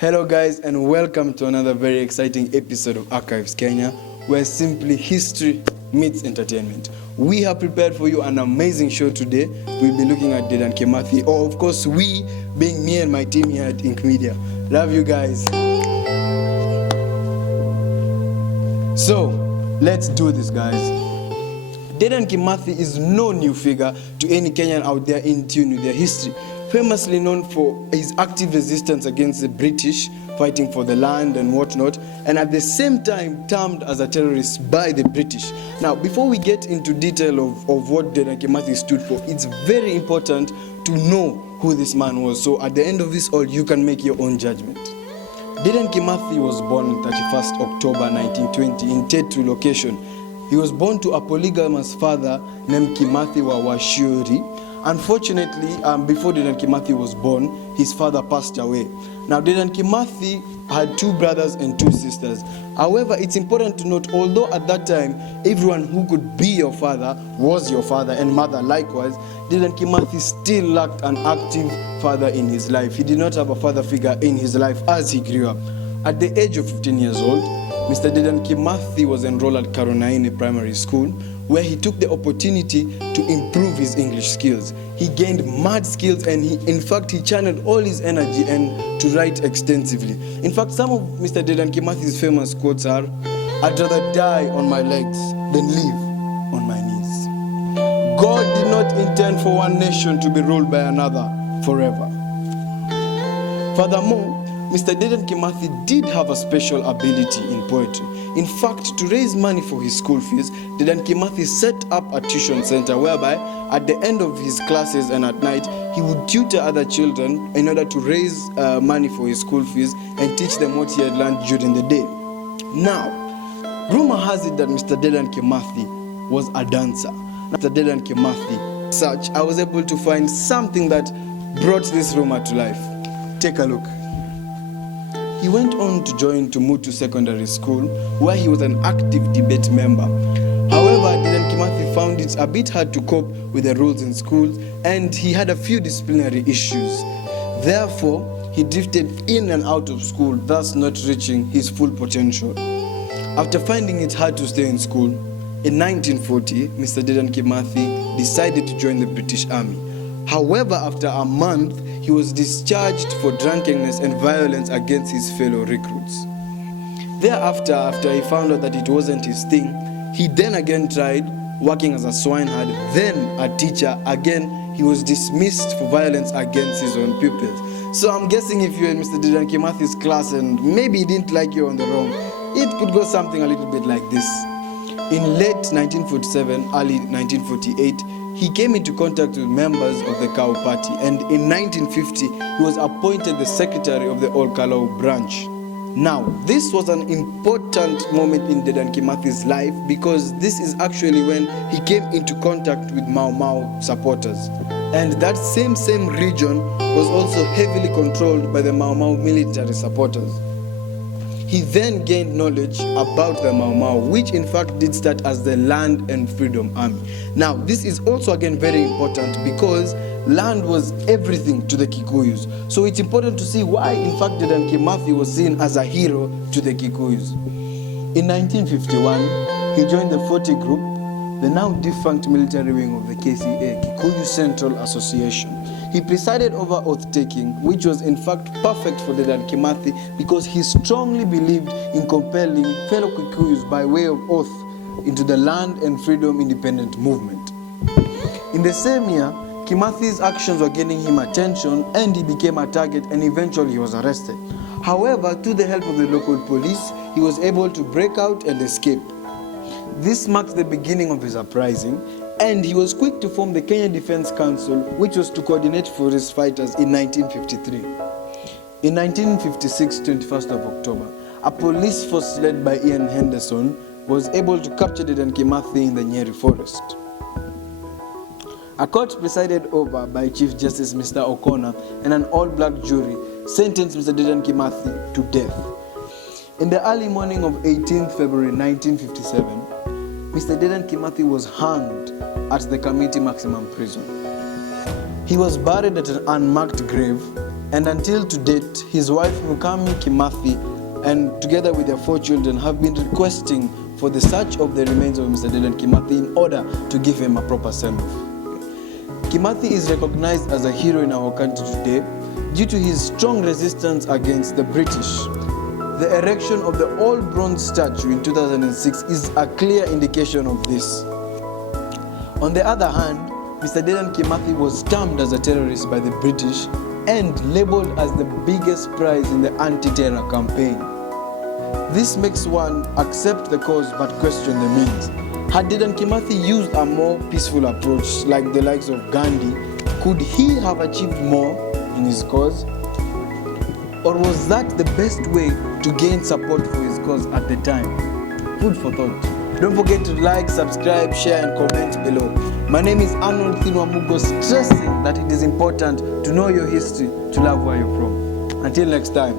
Hello guys, and welcome to another very exciting episode of Archives Kenya, where simply history meets entertainment. We have prepared for you an amazing show today. We'll be looking at Dedan Kimathi, or of course we, being me and my team here at Ink Media. Love you guys. So, let's do this, guys. Dedan Kimathi is no new figure to any Kenyan out there in tune with their history. Famously known for his active resistance against the British, fighting for the land and whatnot, and at the same time termed as a terrorist by the British. Now, before we get into detail of what Dedan Kimathi stood for, it's very important to know who this man was. So at the end of this all, you can make your own judgment. Dedan Kimathi was born on 31st October 1920 in Tetu location. He was born to a polygamous father named Kimathi wa Washiori. Unfortunately, before Dedan Kimathi was born, his father passed away. Now, Dedan Kimathi had two brothers and two sisters. However, it's important to note, although at that time, everyone who could be your father was your father and mother likewise, Dedan Kimathi still lacked an active father in his life. He did not have a father figure in his life as he grew up. At the age of 15 years old, Mr. Dedan Kimathi was enrolled at Karunaini Primary School, where he took the opportunity to improve his English skills. He gained mad skills, and he channeled all his energy and to write extensively. In fact, some of Mr. Dedan Kimathi's famous quotes are, "I'd rather die on my legs than live on my knees." God did not intend for one nation to be ruled by another forever. Furthermore, Mr. Dedan Kimathi did have a special ability in poetry. In fact, to raise money for his school fees, Dedan Kimathi set up a tuition center whereby at the end of his classes and at night, he would tutor other children in order to raise money for his school fees and teach them what he had learned during the day. Now, rumor has it that Mr. Dedan Kimathi was a dancer. Mr. Dedan Kimathi, such, I was able to find something that brought this rumor to life. Take a look. He went on to join Tumutu Secondary School, where he was an active debate member. However, Dedan Kimathi found it a bit hard to cope with the rules in schools, and he had a few disciplinary issues. Therefore, he drifted in and out of school, thus not reaching his full potential. After finding it hard to stay in school, in 1940, Mr. Dedan Kimathi decided to join the British Army. However, after a month, he was discharged for drunkenness and violence against his fellow recruits. Thereafter, after he found out that it wasn't his thing, he then again tried working as a swineherd, then a teacher. Again, he was dismissed for violence against his own pupils. So I'm guessing if you're in Mr. Dedan Kimathi's class and maybe he didn't like you on the wrong, it could go something a little bit like this. In late 1947, early 1948, he came into contact with members of the Cow Party, and in 1950, he was appointed the secretary of the All Kalau branch. Now, this was an important moment in Dedan Kimathi's life because this is actually when he came into contact with Mau Mau supporters. And that same region was also heavily controlled by the Mau Mau military supporters. He then gained knowledge about the Mau Mau, which in fact did start as the Land and Freedom Army. Now, this is also again very important because land was everything to the Kikuyus. So it's important to see why in fact Dedan Kimathi was seen as a hero to the Kikuyus. In 1951, he joined the 40 Group, the now defunct military wing of the KCA, Kikuyu Central Association. He presided over oath-taking, which was in fact perfect for Dedan Kimathi because he strongly believed in compelling fellow Kikuyus by way of oath into the Land and Freedom Independent movement. In the same year, Kimathi's actions were gaining him attention and he became a target, and eventually he was arrested. However, through the help of the local police, he was able to break out and escape. This marked the beginning of his uprising, and he was quick to form the Kenya Defense Council, which was to coordinate forest fighters in 1953. In 1956, 21st of October, a police force led by Ian Henderson was able to capture Dedan Kimathi in the Nyeri forest. A court presided over by Chief Justice Mr. O'Connor and an all-black jury sentenced Mr. Dedan Kimathi to death. In the early morning of 18th February 1957, Mr. Dedan Kimathi was hanged at the Kamiti Maximum Prison. He was buried at an unmarked grave And until to date, his wife Mukami Kimathi and together with their 4 children have been requesting for the search of the remains of Mr. Dedan Kimathi in order to give him a proper send-off. Kimathi is recognized as a hero in our country today due to his strong resistance against the British. The erection of the all-bronze statue in 2006 is a clear indication of this. On the other hand, Mr. Dedan Kimathi was termed as a terrorist by the British and labeled as the biggest prize in the anti-terror campaign. This makes one accept the cause but question the means. Had Dedan Kimathi used a more peaceful approach like the likes of Gandhi, could he have achieved more in his cause? Or was that the best way to gain support for his cause at the time? Food for thought. Don't forget to like, subscribe, share and comment below. My name is Arnold Thinwamugo, stressing that it is important to know your history, to love where you're from. Until next time.